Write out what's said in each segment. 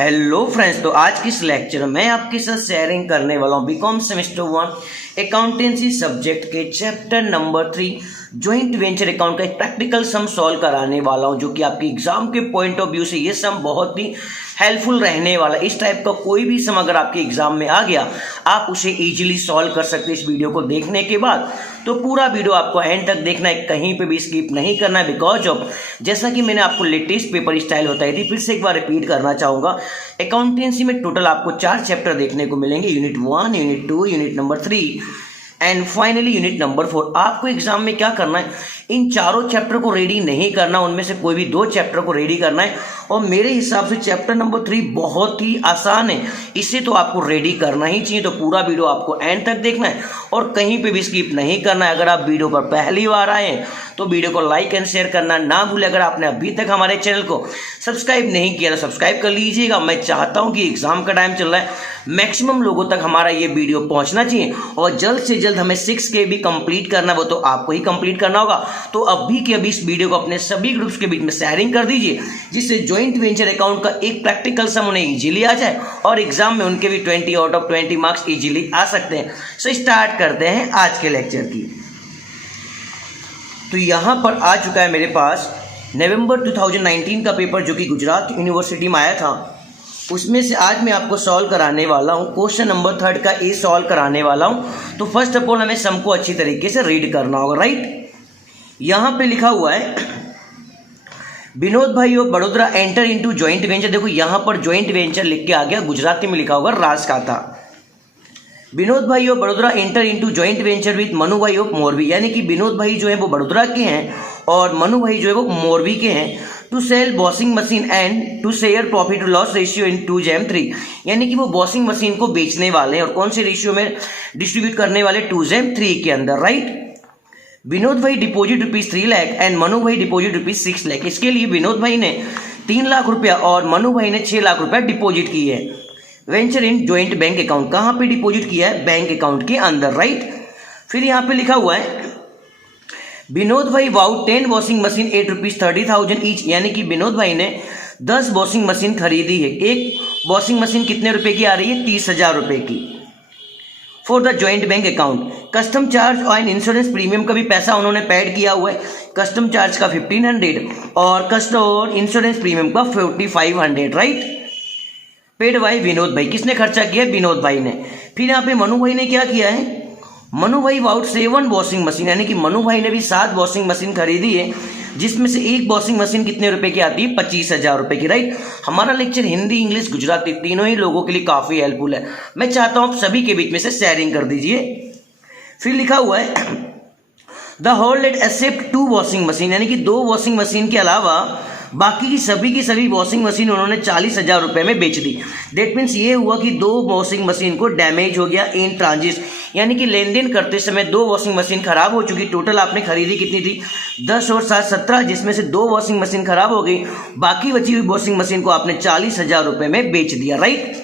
Hello friends, तो आज की इस लेक्चर में मैं आपके साथ शेयरिंग करने वाला हूँ बीकॉम सेमेस्टर 1 अकाउंटेंसी सब्जेक्ट के chapter number 3 joint venture account का एक प्रैक्टिकल सम सॉल्व कराने वाला हूँ, जो कि आपके एग्जाम के पॉइंट ऑफ व्यू से ये सम बहुत ही हेल्पफुल रहने वाला। इस टाइप का कोई भी सम अगर आपके एग्जाम में आ गया, आप उसे इजीली सॉल्व कर सकते हैं इस वीडियो को देखने के बाद। तो पूरा वीडियो आपको एंड तक देखना है, कहीं पे भी स्किप नहीं करना है, बिकॉज ऑफ जैसा कि मैंने आपको लेटेस्ट पेपर स्टाइल बताई थी, फिर से एक बार रिपीट करना चाहूँगा। अकाउंटेंसी में टोटल आपको 4 चैप्टर देखने को मिलेंगे, unit 1, unit 2, unit number 3 and finally unit number 4। आपको एग्जाम में क्या करना है, इन चारों चैप्टर को रेडी नहीं करना, उनमें से कोई भी 2 चैप्टर को रेडी करना है। और मेरे हिसाब से चैप्टर नंबर 3 बहुत ही आसान है, इसे तो आपको रेडी करना ही चाहिए। तो पूरा वीडियो आपको एंड तक देखना है और कहीं पे भी स्किप नहीं करना है। अगर आप वीडियो पर पहली बार आए हैं तो वीडियो को लाइक एंड शेयर करना ना भूलें। अगर आपने अभी तक हमारे चैनल को सब्सक्राइब नहीं किया तो सब्सक्राइब कर लीजिएगा। मैं चाहता हूं कि एग्जाम का टाइम चल रहा है, मैक्सिमम लोगों तक हमारा ये वीडियो पहुंचना चाहिए और जल्द से जल्द हमें 6K भी कंप्लीट करना, वो तो आपको ही कंप्लीट करना होगा। तो अभी के अभी इस वीडियो को अपने सभी ग्रुप्स के बीच में शेयरिंग कर दीजिए, जिससे ज्वाइंट वेंचर अकाउंट का एक प्रैक्टिकल सम उन्हें इजीली आ जाए और एग्जाम में उनके भी 20 आउट ऑफ 20 मार्क्स इजीली आ सकते हैं। सो स्टार्ट करते हैं आज के लेक्चर की। तो यहाँ पर आ चुका है मेरे पास नवंबर 2019 का पेपर, जो कि गुजरात यूनिवर्सिटी में आया था। उसमें से आज मैं आपको सॉल्व कराने वाला हूँ, क्वेश्चन नंबर 3 का ए सॉल्व कराने वाला हूँ। तो फर्स्ट ऑफ ऑल हमें सम को अच्छी तरीके से रीड करना होगा, राइट। यहाँ पे लिखा हुआ है विनोद भाई of Vadodara enter into joint venture. देखो यहाँ पर ज्वाइंट वेंचर लिख के आ गया, गुजराती में लिखा होगा राजखाता। विनोद भाई of Vadodara enter into joint venture with Manu भाई ऑफ मोरबी, यानी कि विनोद भाई जो है वो बड़ोदरा के हैं और मनु भाई जो है वो मोरबी के हैं। To sell washing machine and to share profit loss ratio in 2:3, यानी कि वो वॉशिंग मशीन को बेचने वाले हैं और कौन से रेशियो में डिस्ट्रीब्यूट करने वाले, 2:3 के अंदर, राइट। विनोद भाई डिपॉजिट ₹3 लाख एंड मनु भाई डिपॉजिट ₹6 लाख। इसके लिए विनोद भाई ने 3 लाख रुपया और मनु भाई ने 6 लाख रुपया डिपॉजिट की है। वेंचर इन ज्वाइंट बैंक अकाउंट, कहाँ पे डिपॉजिट किया है, बैंक अकाउंट के अंदर, राइट। फिर यहाँ पे लिखा हुआ है विनोद भाई wow 10 washing machine eight ₹30,000 each, यानी कि विनोद भाई ने 10 वॉशिंग मशीन खरीदी है। एक वॉशिंग मशीन कितने रुपए की आ रही है, 30,000 रुपए की। For the joint bank account custom charge और इंश्योरेंस प्रीमियम का भी पैसा उन्होंने पेड किया हुआ है। कस्टम चार्ज का 1500 और कस्टम और इंश्योरेंस प्रीमियम का 4500, राइट। पेड बाय विनोद भाई, किसने खर्चा किया, विनोद भाई ने। फिर यहाँ पे मनु भाई ने क्या किया है, मनु भाई वाउट 7 वॉशिंग मशीन, यानी कि मनु भाई ने भी 7 वॉशिंग मशीन खरीदी है, जिसमें से एक वॉशिंग मशीन कितने रुपए की आती है, 25,000 रुपए की, राइट। हमारा लेक्चर हिंदी, इंग्लिश, गुजराती तीनों ही लोगों के लिए काफी हेल्पफुल है। मैं चाहता हूं आप सभी के बीच में से शेयरिंग कर दीजिए। फिर लिखा हुआ है the whole lot except 2 washing machine, यानी कि 2 वॉशिंग मशीन के अलावा बाकी की सभी वॉशिंग मशीन उन्होंने 40,000 रुपए में बेच दी। डेट मीन्स ये हुआ कि 2 वॉशिंग मशीन को डैमेज हो गया इन ट्रांजिट, यानी कि लेन देन करते समय 2 वॉशिंग मशीन खराब हो चुकी। टोटल आपने खरीदी कितनी थी, 10 और 7 17, जिसमें से 2 वॉशिंग मशीन खराब हो गई, बाकी बची हुई वॉशिंग मशीन को आपने 40,000 रुपए में बेच दिया, राइट।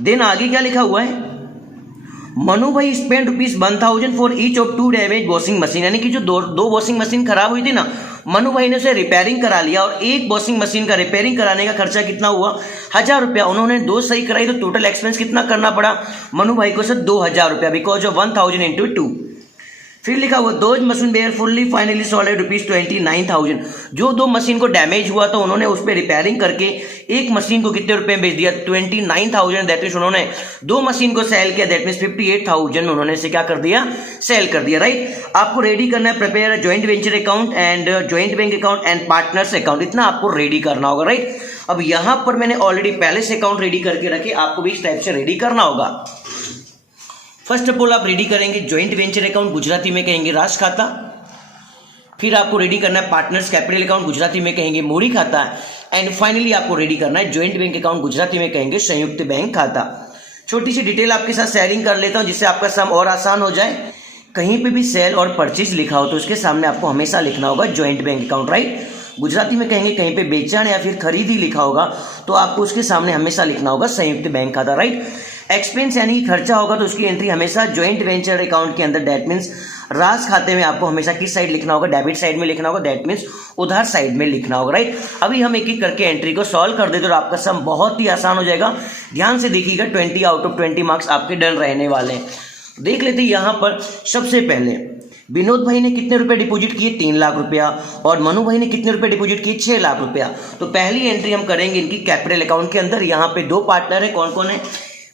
देन आगे क्या लिखा हुआ है, मनु भाई spend ₹1,000 for each of 2 damage washing machine, यानी कि जो दो वॉशिंग मशीन खराब हुई थी ना, मनु भाई ने उसे रिपेयरिंग करा लिया और एक वॉशिंग मशीन का रिपेयरिंग कराने का खर्चा कितना हुआ, 1000 रुपया। उन्होंने 2 सही कराई तो टोटल एक्सपेंस कितना करना पड़ा मनु भाई को, सर 2000 रुपया, बिकॉज ऑफ 1000 इंटू 2। फिर लिखा हुआ those machine were fully finally sold ₹29,000। जो 2 मशीन को डैमेज हुआ तो उन्होंने उस पर रिपेयरिंग करके एक मशीन को कितने रुपए में बेच दिया, 29,000। दैट मीन्स उन्होंने 2 मशीन को सेल किया, दैट मीन्स 58,000 उन्होंने इसे क्या कर दिया, सेल कर दिया, राइट। आपको रेडी करना है prepare joint venture account and joint bank account and partners account, इतना आपको रेडी करना होगा, राइट। अब यहाँ पर मैंने ऑलरेडी पहले से अकाउंट रेडी करके रखे, आपको भी इस टाइप से रेडी करना होगा। फर्स्ट ऑफ ऑल आप रेडी करेंगे ज्वाइंट वेंचर अकाउंट, गुजराती में कहेंगे राज खाता। फिर आपको रेडी करना है पार्टनर्स कैपिटल अकाउंट, गुजराती में कहेंगे मूड़ी खाता। एंड फाइनली आपको रेडी करना है ज्वाइंट बैंक अकाउंट, गुजराती में कहेंगे संयुक्त बैंक खाता। छोटी सी डिटेल आपके साथ शेयरिंग कर लेता हूं, जिससे आपका सम और आसान हो जाए। कहीं पे भी सेल और परचेज लिखा हो तो उसके सामने आपको हमेशा लिखना होगा joint bank account, right. Gujarati में कहेंगे कहीं पे बेचन या फिर खरीदी लिखा होगा तो आपको उसके सामने हमेशा लिखना होगा संयुक्त बैंक खाता, राइट। एक्सपेंस यानी खर्चा होगा तो उसकी एंट्री हमेशा ज्वाइंट वेंचर अकाउंट के अंदर, दैट मीन्स रास खाते में आपको हमेशा किस साइड लिखना होगा, डेबिट साइड में लिखना होगा, दैट मीन्स उधार साइड में लिखना होगा, राइट। अभी हम एक एक करके एंट्री को सॉल्व कर देते तो आपका सम बहुत ही आसान हो जाएगा। ध्यान से देखिएगा, 20 आउट ऑफ 20 मार्क्स आपके डन रहने वाले हैं। देख लेते हैं यहाँ पर। सबसे पहले विनोद भाई ने कितने रुपए डिपॉजिट किए, 3 लाख रुपया, और मनु भाई ने कितने रुपए डिपॉजिट किए, 6 लाख रुपया। तो पहली एंट्री हम करेंगे इनकी कैपिटल अकाउंट के अंदर। यहाँ पे दो पार्टनर है, कौन कौन है,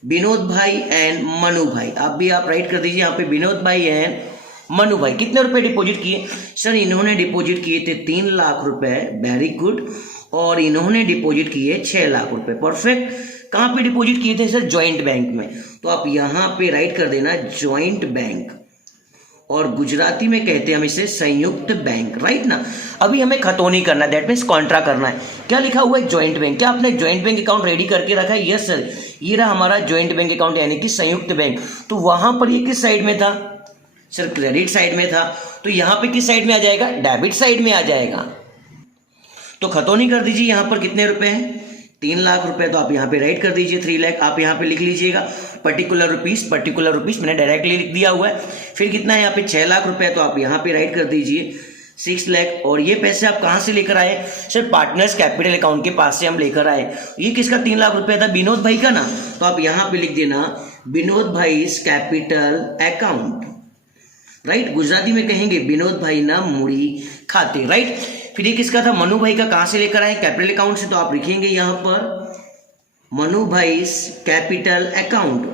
विनोद भाई एंड मनु भाई। आप भी आप राइट कर दीजिए यहाँ पे, विनोद भाई एंड मनु भाई कितने रुपए डिपॉजिट किए, सर इन्होंने डिपॉजिट किए थे 3 लाख रुपए, वेरी गुड, और इन्होंने डिपॉजिट किए 6 लाख रुपए, परफेक्ट। कहाँ पे डिपॉजिट किए थे सर, ज्वाइंट बैंक में। तो आप यहाँ पे राइट कर देना ज्वाइंट बैंक, और गुजराती में कहते हैं हम इसे संयुक्त बैंक, राइट ना। अभी हमें खतौनी करना है, दैट मीन्स कॉन्ट्रा करना है। क्या लिखा हुआ है, ज्वाइंट बैंक। क्या आपने ज्वाइंट बैंक अकाउंट रेडी करके रखा है, यस सर, ये रहा हमारा ज्वाइंट बैंक अकाउंट यानी कि संयुक्त बैंक। तो वहां पर ये किस साइड में था सर, क्रेडिट साइड में था। तो यहाँ पे किस साइड में आ जाएगा, डेबिट साइड में आ जाएगा। तो खतौनी कर दीजिए, यहाँ पर कितने रुपए हैं, 3 लाख रुपए। तो आप यहाँ पे राइट कर दीजिए 3 लाख, आप यहाँ पे लिख लीजिएगा पर्टिकुलर रुपीस मैंने डायरेक्टली लिख दिया हुआ है। फिर कितना है यहाँ पे 6 लाख रुपए, तो आप यहाँ पे राइट कर दीजिए 6 लाख। और ये पैसे आप कहाँ से लेकर आए सर, पार्टनर्स कैपिटल अकाउंट के पास से हम लेकर आए। ये किसका 3 लाख रुपए था, विनोद भाई का ना। तो आप यहाँ पे लिख देना विनोद भाई कैपिटल अकाउंट, राइट। गुजराती में कहेंगे विनोद भाई ना मूड़ी खाते, राइट। फिर ये किसका था, मनु भाई का, कहां से लेकर आए, कैपिटल अकाउंट से। तो आप लिखेंगे यहां पर मनु भाई कैपिटल अकाउंट,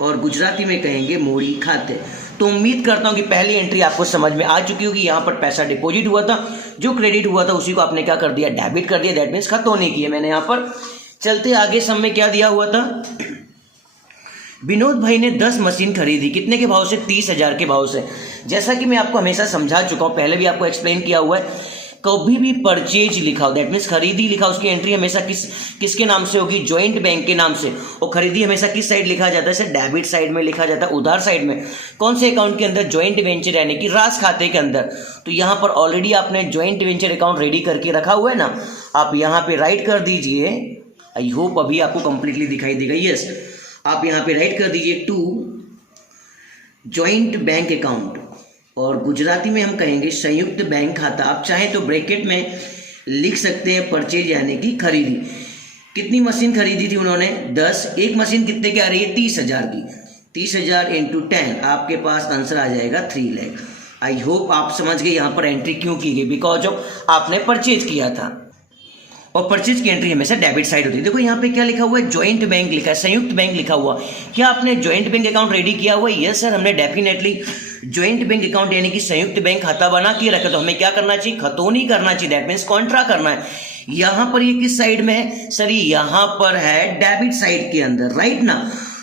और गुजराती में कहेंगे मूड़ी खाते। तो उम्मीद करता हूं कि पहली एंट्री आपको समझ में आ चुकी होगी। यहां पर पैसा डिपॉजिट हुआ था, जो क्रेडिट हुआ था उसी को आपने क्या कर दिया, डेबिट कर दिया, दैट मीन्स खतौनी की है मैंने यहाँ पर। चलते आगे, सब में क्या दिया हुआ था, विनोद भाई ने 10 मशीन खरीदी, कितने के भाव से, 30,000 के भाव से। जैसा कि मैं आपको हमेशा समझा चुका हूं, पहले भी आपको एक्सप्लेन किया हुआ है, कभी भी परचेज लिखा हो, दैट मीन्स खरीदी लिखा, उसकी एंट्री हमेशा किसके नाम से होगी, ज्वाइंट बैंक के नाम से। और खरीदी हमेशा किस साइड लिखा जाता है सर, डेबिट साइड में लिखा जाता है, उधार साइड में। कौन से अकाउंट के अंदर, ज्वाइंट वेंचर यानी कि रास खाते के अंदर। तो यहाँ पर ऑलरेडी आपने ज्वाइंट वेंचर अकाउंट रेडी करके रखा हुआ है ना, आप यहाँ पे राइट कर दीजिए। आई होप अभी आपको कंप्लीटली दिखाई देगा, यस। आप यहाँ पे राइट कर दीजिए 2 ज्वाइंट बैंक अकाउंट, और गुजराती में हम कहेंगे संयुक्त बैंक खाता। आप चाहें तो ब्रैकेट में लिख सकते हैं परचेज यानी कि खरीदी। कितनी मशीन खरीदी थी उन्होंने, 10। एक मशीन कितने की आ रही है, 30,000 की। 30,000 इंटू 10, आपके पास आंसर आ जाएगा 3 लाख। आई होप आप समझ गए यहाँ पर एंट्री क्यों की गई, बिकॉज ऑफ आपने परचेज किया था, और परचेज की एंट्री हमेशा डेबिट साइड होती है। देखो यहाँ पे क्या लिखा हुआ है, ज्वाइंट बैंक लिखा है, संयुक्त बैंक लिखा हुआ। क्या आपने ज्वाइंट बैंक अकाउंट रेडी किया हुआ है, यस सर, हमने डेफिनेटली ज्वाइंट बैंक अकाउंट यानी कि संयुक्त बैंक खाता बना के रखा। तो हमें क्या करना चाहिए, खतौनी करना चाहिए, दैट मीन्स कॉन्ट्रा करना है। यहाँ पर ये किस साइड में है सर, ये यहाँ पर है डेबिट साइड के अंदर, राइट ना।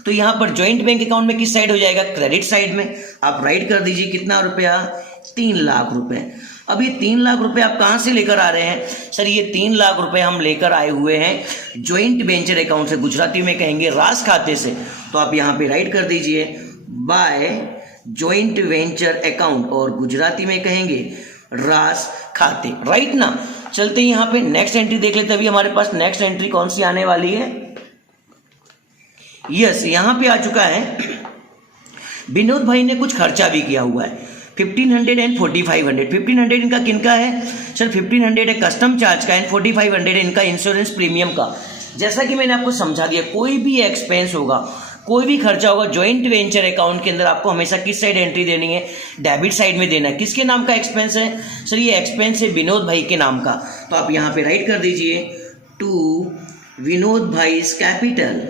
तो यहाँ पर ज्वाइंट बैंक अकाउंट में किस साइड हो जाएगा, क्रेडिट साइड में। आप राइट कर दीजिए कितना रुपया, 3 लाख रुपए। अब ये 3 लाख रुपए आप कहां से लेकर आ रहे हैं सर, ये 3 लाख रुपए हम लेकर आए हुए हैं ज्वाइंट वेंचर अकाउंट से, गुजराती में कहेंगे रास खाते से। तो आप यहाँ पे राइट कर दीजिए बाय ज्वाइंट वेंचर अकाउंट, और गुजराती में कहेंगे रास खाते, राइट ना। चलते यहाँ पे नेक्स्ट एंट्री देख लेते हैं। अभी हमारे पास नेक्स्ट एंट्री कौन सी आने वाली है, यस, यहाँ पे आ चुका है विनोद भाई ने कुछ खर्चा भी किया हुआ है, 1500 एंड 4500। 1500 इनका किनका है सर, 1500 है कस्टम चार्ज का, एंड 4500 है इनका इंश्योरेंस प्रीमियम का। जैसा कि मैंने आपको समझा दिया, कोई भी एक्सपेंस होगा, कोई भी खर्चा होगा ज्वाइंट वेंचर अकाउंट के अंदर, आपको हमेशा किस साइड एंट्री देनी है, डेबिट साइड में देना है। किसके नाम का एक्सपेंस है सर, ये एक्सपेंस है विनोद भाई के नाम का। तो आप यहाँ पे राइट कर दीजिए 2 विनोद भाई कैपिटल,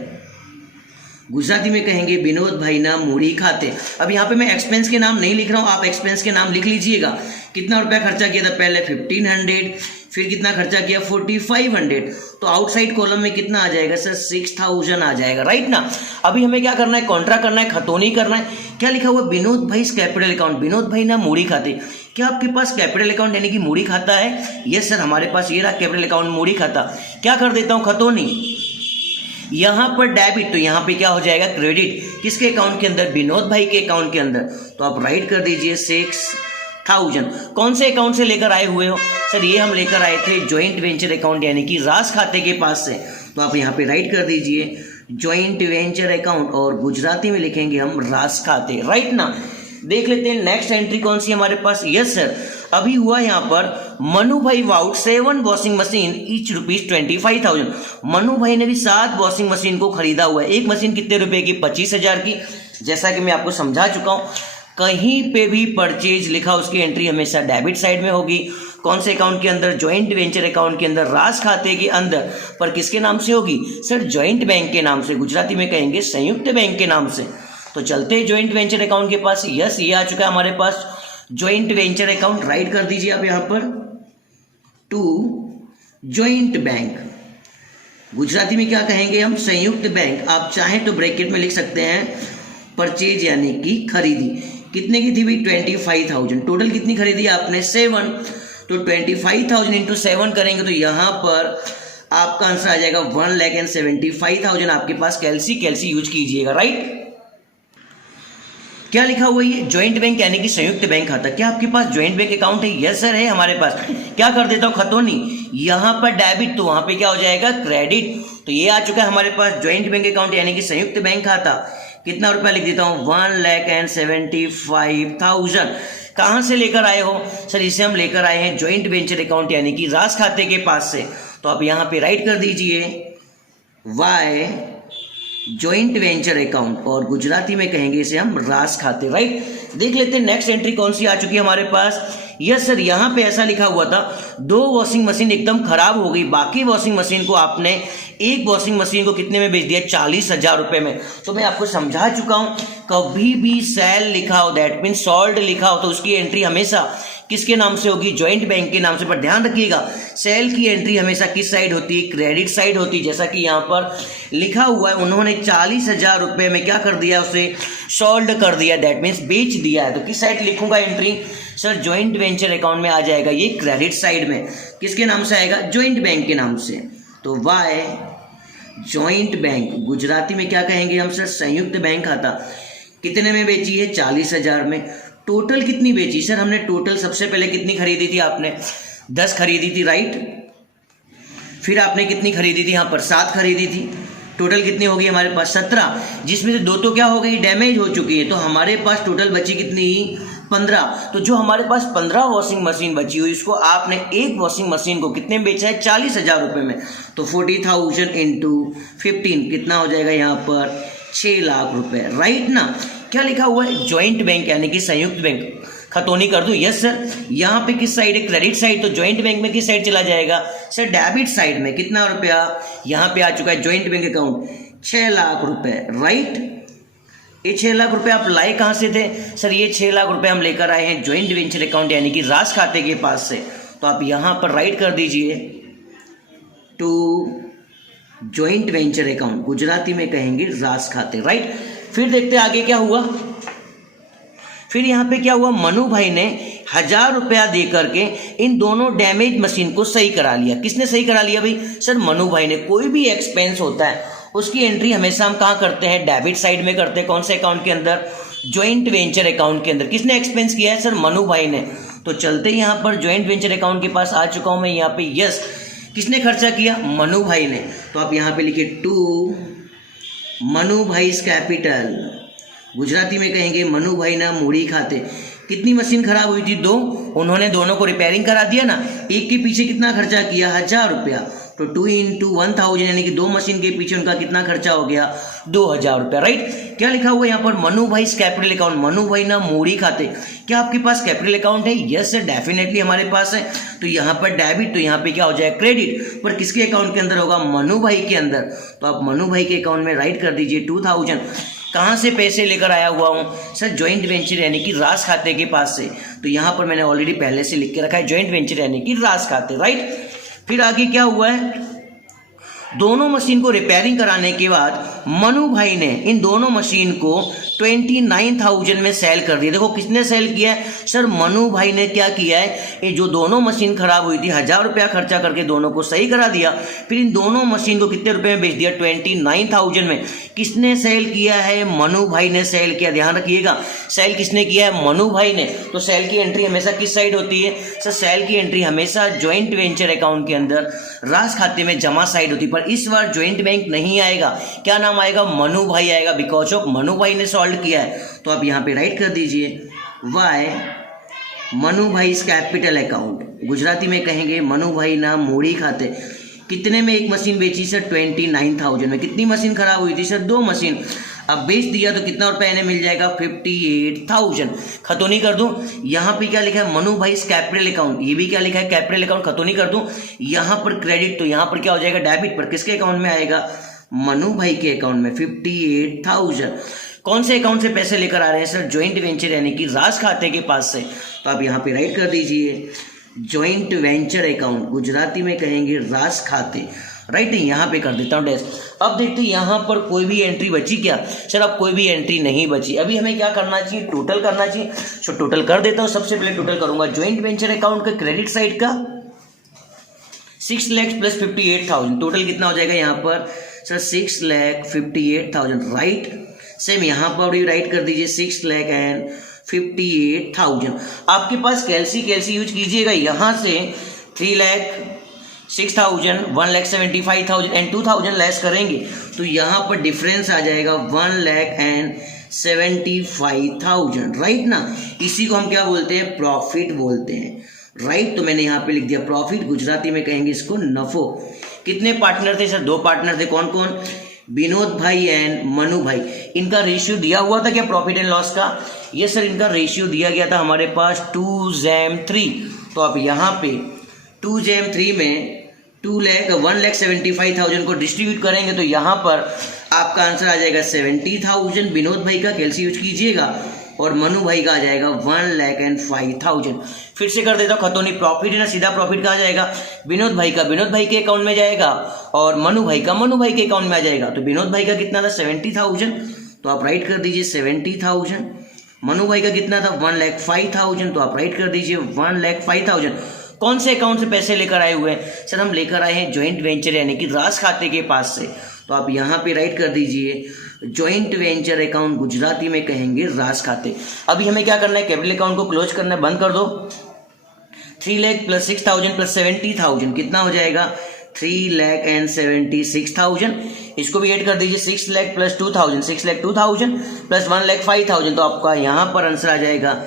गुजराती में कहेंगे विनोद भाई ना मूड़ी खाते। अब यहाँ पे मैं एक्सपेंस के नाम नहीं लिख रहा हूँ, आप एक्सपेंस के नाम लिख लीजिएगा। कितना रुपया खर्चा किया था, पहले 1500, फिर कितना खर्चा किया 4500। तो आउटसाइड कॉलम में कितना आ जाएगा सर, 6000 आ जाएगा, राइट ना। अभी हमें क्या करना है, कॉन्ट्रा करना है, खतौनी करना है। क्या लिखा हुआ, विनोद भाई कैपिटल अकाउंट, विनोद भाई ना मूड़ी खाते। क्या आपके पास कैपिटल अकाउंट यानी कि मूड़ी खाता है, यस सर, हमारे पास ये रहा कैपिटल अकाउंट मूड़ी खाता। क्या कर देता हूँ, खतौनी, यहाँ पर डेबिट, तो यहाँ पे क्या हो जाएगा, क्रेडिट। किसके अकाउंट के अंदर, विनोद भाई के अकाउंट के अंदर। तो आप राइट कर दीजिए 6000। कौन से अकाउंट से लेकर आए हुए हो सर, ये हम लेकर आए थे ज्वाइंट वेंचर अकाउंट यानी कि रास खाते के पास से। तो आप यहाँ पे राइट कर दीजिए जॉइंट वेंचर अकाउंट और गुजराती में लिखेंगे हम रास खाते, राइट ना। देख लेते हैं नेक्स्ट एंट्री कौन सी हमारे पास। यस सर, अभी हुआ यहाँ पर मनु भाई वाउट 7 वॉशिंग मशीन ईच ₹25,000। मनु भाई ने भी 7 वॉशिंग मशीन को खरीदा हुआ है। एक मशीन कितने रुपए की? 25,000 की। जैसा कि मैं आपको समझा चुका हूँ, कहीं पे भी परचेज लिखा उसकी एंट्री हमेशा डेबिट साइड में होगी। कौन से अकाउंट के अंदर? जॉइंट वेंचर अकाउंट के अंदर, रास खाते के अंदर। पर किसके नाम से होगी? सर जॉइंट बैंक के नाम से, गुजराती में कहेंगे संयुक्त बैंक के नाम से। तो चलते हैं जॉइंट वेंचर अकाउंट के पास। यस, ये आ चुका है हमारे पास जॉइंट वेंचर अकाउंट। राइट कर दीजिए आप यहाँ पर टू जॉइंट बैंक। गुजराती में क्या कहेंगे हम? संयुक्त बैंक। आप चाहें तो ब्रैकेट में लिख सकते हैं परचेज यानी कि खरीदी। कितने की थी भाई? 25,000। टोटल कितनी खरीदी आपने? 7। तो 25,000 इंटू 7 करेंगे तो यहाँ पर आपका आंसर आ जाएगा 1,75,000। आपके पास कैलसी यूज कीजिएगा, राइट। क्या लिखा हुआ है? जॉइंट बैंक यानी कि संयुक्त बैंक खाता। क्या आपके पास जॉइंट बैंक अकाउंट है? यस सर है हमारे पास। क्या कर देता हूँ खतौनी, यहाँ पर डेबिट तो वहां पे क्या हो जाएगा? क्रेडिट। तो ये आ चुका है हमारे पास जॉइंट बैंक अकाउंट यानी कि संयुक्त बैंक खाता। कितना रुपया लिख देता हूँ? 1,75,000। कहाँ से लेकर आए हो? सर इसे हम लेकर आए हैं जॉइंट वेंचर अकाउंट यानी कि रास खाते के पास से। तो आप यहाँ पे राइट कर दीजिए वाई जॉइंट वेंचर अकाउंट और गुजराती में कहेंगे इसे हम रास खाते, राइट। देख लेते हैं नेक्स्ट एंट्री कौन सी आ चुकी है हमारे पास। यस सर, यहाँ पे ऐसा लिखा हुआ था 2 वॉशिंग मशीन एकदम खराब हो गई, बाकी वॉशिंग मशीन को आपने एक वॉशिंग मशीन को कितने में बेच दिया? 40,000 रुपए में। तो मैं आपको समझा चुका हूँ, कभी भी सेल लिखा हो दैट मीन सोल्ड लिखा हो तो उसकी एंट्री हमेशा किसके नाम से होगी? जॉइंट बैंक के नाम से। पर ध्यान रखिएगा सेल की एंट्री हमेशा किस साइड होती है? क्रेडिट साइड होती है। जैसा कि यहाँ पर लिखा हुआ है उन्होंने 40,000 रुपए में क्या कर दिया? उसे सोल्ड कर दिया, दैट मीन्स बेच दिया है। तो किस साइड लिखूंगा entry? Sir joint venture account में आ जाएगा ये क्रेडिट साइड में। किसके नाम से आएगा? जॉइंट बैंक के नाम से। तो वाई जॉइंट बैंक, गुजराती में क्या कहेंगे हम? सर संयुक्त बैंक खाता। कितने में बेची है? 40,000 में। टोटल कितनी बेची? सर हमने टोटल सबसे पहले कितनी खरीदी थी? आपने 10 खरीदी थी, राइट। फिर आपने कितनी खरीदी थी? यहाँ पर 7 खरीदी थी। टोटल कितनी होगी हमारे पास? 17, जिसमें से 2 तो क्या हो गई? डैमेज हो चुकी है। तो हमारे पास टोटल बची कितनी? 15। तो जो हमारे पास 15 वॉशिंग मशीन बची हुई इसको आपने एक वॉशिंग मशीन को कितने में बेचा है? 40,000 रुपए में। तो 40,000 इंटू 15 कितना हो जाएगा यहाँ पर? 6 लाख रुपए, राइट ना। क्या लिखा हुआ है? जॉइंट बैंक यानी कि संयुक्त बैंक। खतौनी कर दूं? Yes sir. यहाँ पे किस साइड है? Credit side. तो जॉइंट बैंक में किस साइड चला जाएगा? सर डेबिट साइड में। कितना रुपया यहाँ पे आ चुका है? जॉइंट बैंक अकाउंट 6 लाख रुपए, राइट। ये 6 लाख रुपए आप लाए कहाँ से थे? सर ये 6 लाख रुपए हम लेकर आए हैं जॉइंट वेंचर अकाउंट यानी कि रास खाते के पास से। तो आप यहाँ पर राइट कर दीजिए to joint venture account, Gujarati में कहेंगे रास खाते, राइट। फिर देखते हैं आगे क्या हुआ। फिर यहाँ पे क्या हुआ? मनु भाई ने 1,000 रुपया दे करके इन दोनों डैमेज मशीन को सही करा लिया। किसने सही करा लिया भाई? सर मनु भाई ने। कोई भी एक्सपेंस होता है उसकी एंट्री हमेशा हम कहाँ करते हैं? डेबिट साइड में करते हैं। कौन से अकाउंट के अंदर? जॉइंट वेंचर अकाउंट के अंदर। किसने एक्सपेंस किया है? सर मनु भाई ने। तो चलते यहाँ पर जॉइंट वेंचर अकाउंट के पास आ चुका हूँ मैं यहाँ पे। यस, किसने खर्चा किया? मनु भाई ने। तो आप यहाँ पे लिखिए टू मनु भाई कैपिटल, गुजराती में कहेंगे मनु भाई ना मूड़ी खाते। कितनी मशीन खराब हुई थी? 2। उन्होंने दोनों को रिपेयरिंग करा दिया ना। एक के पीछे कितना खर्चा किया? 1,000 रुपया। तो 2 इंटू 1,000 यानी कि 2 मशीन के पीछे उनका कितना खर्चा हो गया? 2,000 रुपया, राइट। क्या लिखा हुआ है यहाँ पर? मनु भाई कैपिटल अकाउंट, मनु भाई ना मूड़ी खाते। क्या आपके पास कैपिटल अकाउंट है? यस सर, डेफिनेटली हमारे पास है। तो यहाँ पर डेबिट, तो यहाँ पे क्या हो जाए? क्रेडिट। पर किसके अकाउंट के अंदर होगा? मनु भाई के अंदर। तो आप मनु भाई के अकाउंट में राइट कर दीजिए 2,000। कहाँ से पैसे लेकर आया हुआ हूँ? सर जॉइंट वेंचर यानी कि रास खाते के पास से। तो यहाँ पर मैंने ऑलरेडी पहले से लिख के रखा है जॉइंट वेंचर यानी कि रास खाते, राइट। फिर आगे क्या हुआ है? दोनों मशीन को रिपेयरिंग कराने के बाद मनु भाई ने इन दोनों मशीन को 29,000 में सेल कर दिया। देखो किसने सेल किया है? सर मनु भाई ने क्या किया है? ये जो दोनों मशीन खराब हुई थी 1,000 रुपया खर्चा करके दोनों को सही करा दिया। फिर इन दोनों मशीन को कितने रुपए में बेच दिया? 29,000 में। किसने सेल किया है? मनु भाई ने सेल किया। ध्यान रखिएगा सेल किसने किया है? मनु भाई ने। तो सेल की एंट्री हमेशा किस साइड होती है सर? सेल की एंट्री हमेशा ज्वाइंट वेंचर अकाउंट के अंदर राज खाते में जमा साइड होती है, पर इस बार ज्वाइंट बैंक नहीं आएगा। क्या नाम आएगा? मनु भाई आएगा, बिकॉज ऑफ मनु भाई ने सॉल्व किया है। तो आप यहाँ पे राइट कर दीजिए वाई मनु भाई कैपिटल अकाउंट, गुजराती में कहेंगे मनु भाई ना मूड़ी खाते। कितने में एक मशीन बेची सर? 29,000 में। कितनी मशीन खराब हुई थी सर? 2 मशीन। अब बेच दिया तो कितना रुपए इन्हें मिल जाएगा? 58,000। खतौनी कर दूं, यहाँ पे क्या लिखा है? मनु भाई कैपिटल अकाउंट, ये भी क्या लिखा है? Capital account. खतौनी कर दूं, यहाँ पर क्रेडिट, तो यहाँ पर क्या हो जाएगा? डेबिट। पर किसके अकाउंट में आएगा? मनु भाई के अकाउंट में 58,000। कौन से अकाउंट से पैसे लेकर आ रहे हैं सर? ज्वाइंट वेंचर यानी कि राज खाते के पास से। तो आप यहाँ पे राइट कर दीजिए ज्वाइंट वेंचर अकाउंट, गुजराती में कहेंगे राज खाते। राइट, यहाँ पे कर देता हूँ डैश। अब देखते हैं यहाँ पर कोई भी एंट्री बची क्या सर? अब कोई भी एंट्री नहीं बची। अभी हमें क्या करना चाहिए? टोटल करना चाहिए। सो टोटल कर देता हूँ। सबसे पहले टोटल करूंगा ज्वाइंट वेंचर अकाउंट का क्रेडिट साइड का 6 लाख प्लस 58,000। टोटल कितना हो जाएगा यहाँ पर सर? 6,58,000। राइट, सेम यहाँ पर भी राइट कर दीजिए 6,58,000। आपके पास कैलसी यूज कीजिएगा। यहाँ से 3,06,000, 1,75,000 एंड 2,000 लेस करेंगे तो यहाँ पर डिफरेंस आ जाएगा 1,75,000। राइट ना, इसी को हम क्या बोलते हैं? प्रॉफिट बोलते हैं। राइट, तो मैंने यहाँ पे लिख दिया प्रॉफिट, गुजराती में कहेंगे इसको नफो। कितने पार्टनर थे सर? 2 पार्टनर थे। कौन कौन? विनोद भाई एंड मनु भाई। इनका रेशियो दिया हुआ था क्या प्रॉफिट एंड लॉस का? ये सर इनका रेशियो दिया गया था हमारे पास 2:3। तो आप यहाँ पे 2:3 में 1,75,000 को डिस्ट्रीब्यूट करेंगे तो यहाँ पर आपका आंसर आ जाएगा 70,000। विनोद भाई का कैलसी यूज कीजिएगा और मनु भाई का आ जाएगा 1,05,000। फिर से कर देता हूँ खतौनी। प्रॉफिट है ना, सीधा प्रॉफिट कहाँ जाएगा? विनोद भाई का विनोद भाई के अकाउंट में जाएगा और मनु भाई का मनु भाई के अकाउंट में आ जाएगा। तो विनोद भाई का कितना था? 70,000। तो आप राइट कर दीजिए 70,000। मनु भाई का कितना था? 1,05,000। तो आप राइट कर दीजिए 1,05,000। कौन से अकाउंट से पैसे लेकर आए हुए हैं सर? हम लेकर आए हैं ज्वाइंट वेंचर यानी कि राज खाते के पास से। तो आप यहाँ पे राइट कर दीजिए ज्वाइंट वेंचर अकाउंट, गुजराती में कहेंगे राज खाते। अभी हमें क्या करना है? कैपिटल अकाउंट को क्लोज करना है, बंद कर दो। 3 लाख प्लस 6,000 प्लस 70,000 कितना हो जाएगा? 3,76,000। इसको भी ऐड कर दीजिए 6 लाख प्लस 2,000, 6,02,000 प्लस 1,05,000। तो आपका यहाँ पर आंसर आ जाएगा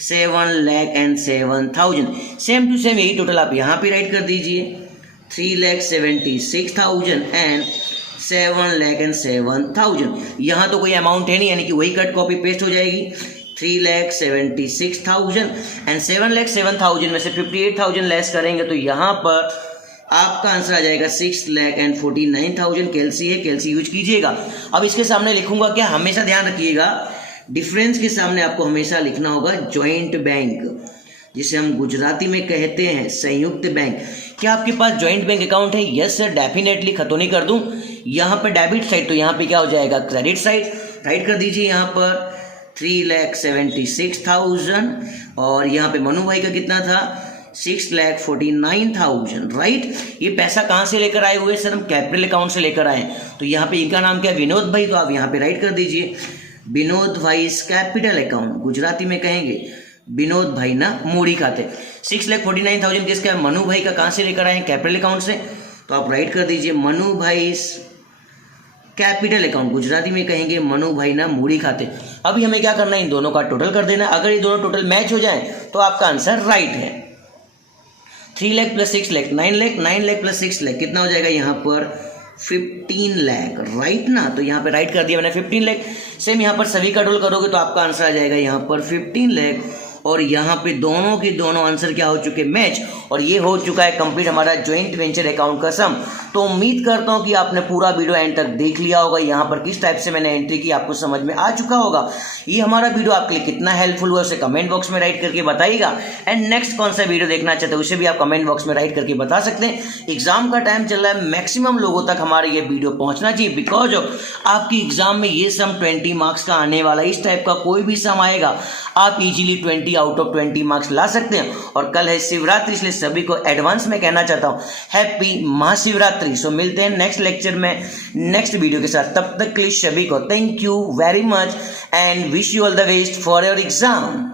7,07,000। सेम टू सेम यही टोटल आप यहाँ पे राइट कर दीजिए 3,76,000 एंड 7,07,000। यहाँ तो कोई अमाउंट है नहीं, यानी कि वही कट कॉपी पेस्ट हो जाएगी। 3,76,000 एंड 7,07,000 में से 58,000 लेस करेंगे तो यहाँ पर आपका आंसर आ जाएगा 6,49,000। कैलसी है, कैलसी यूज कीजिएगा। अब इसके सामने लिखूंगा क्या? हमेशा ध्यान रखिएगा, डिफरेंस के सामने आपको हमेशा लिखना होगा ज्वाइंट बैंक, जिसे हम गुजराती में कहते हैं संयुक्त बैंक। क्या आपके पास ज्वाइंट बैंक अकाउंट है? Yes sir, definitely. खतौनी कर दूं, यहाँ पर डेबिट साइड, तो यहाँ पे क्या हो जाएगा? Credit side. राइट कर दीजिए यहाँ पर 3,76,000 और यहाँ पे मनु भाई का कितना था? 6,49,000। राइट, ये पैसा कहाँ से लेकर आए हुए सर? हम कैपिटल अकाउंट से लेकर आए। तो यहाँ पे इनका नाम क्या है? विनोद भाई। तो आप यहाँ पे राइट कर दीजिए विनोद भाई कैपिटल अकाउंट, गुजराती में कहेंगे विनोद भाई ना मूड़ी खाते। 6,49,000 किसका है? मनु भाई का। कहाँ से लेकर आए? कैपिटल अकाउंट से। तो आप राइट कर दीजिए मनु भाई कैपिटल अकाउंट, गुजराती में कहेंगे मनु भाई ना मूड़ी खाते। अभी हमें क्या करना है? इन दोनों का टोटल कर देना। अगर ये दोनों टोटल मैच हो जाए तो आपका आंसर राइट है। 3 लाख प्लस 6 लाख 9 लाख, 9 लाख प्लस 6 लाख कितना हो जाएगा यहाँ पर? 15 लाख। राइट ना, तो यहाँ पे राइट कर दिया मैंने 15 लाख। सेम यहाँ पर सभी का टोटल करोगे तो आपका आंसर आ जाएगा यहाँ पर 15 लाख। और यहाँ पे दोनों के दोनों आंसर क्या हो चुके? मैच। और ये हो चुका है कंप्लीट हमारा ज्वाइंट वेंचर अकाउंट का सम। तो उम्मीद करता हूँ कि आपने पूरा वीडियो एंड तक देख लिया होगा। यहाँ पर किस टाइप से मैंने एंट्री की आपको समझ में आ चुका होगा। ये हमारा वीडियो आपके लिए कितना हेल्पफुल हुआ उसे कमेंट बॉक्स में राइट करके बताइएगा। एंड नेक्स्ट कौन सा वीडियो देखना चाहते हैं उसे भी आप कमेंट बॉक्स में राइट करके बता सकते हैं। एग्जाम का टाइम चल रहा है, मैक्सिमम लोगों तक हमारे ये वीडियो पहुंचना चाहिए, बिकॉज ऑफ आपकी एग्जाम में ये सम 20 मार्क्स का आने वाला। इस टाइप का कोई भी सम आएगा आप इजीली 20 20 आउट ऑफ 20 मार्क्स ला सकते हैं। और कल है शिवरात्रि, इसलिए सभी को एडवांस में कहना चाहता हूँ हैप्पी महाशिवरात्रि। सो मिलते हैं नेक्स्ट लेक्चर में नेक्स्ट वीडियो के साथ, तब तक के लिए सभी को thank you very much and wish you all the best for your exam.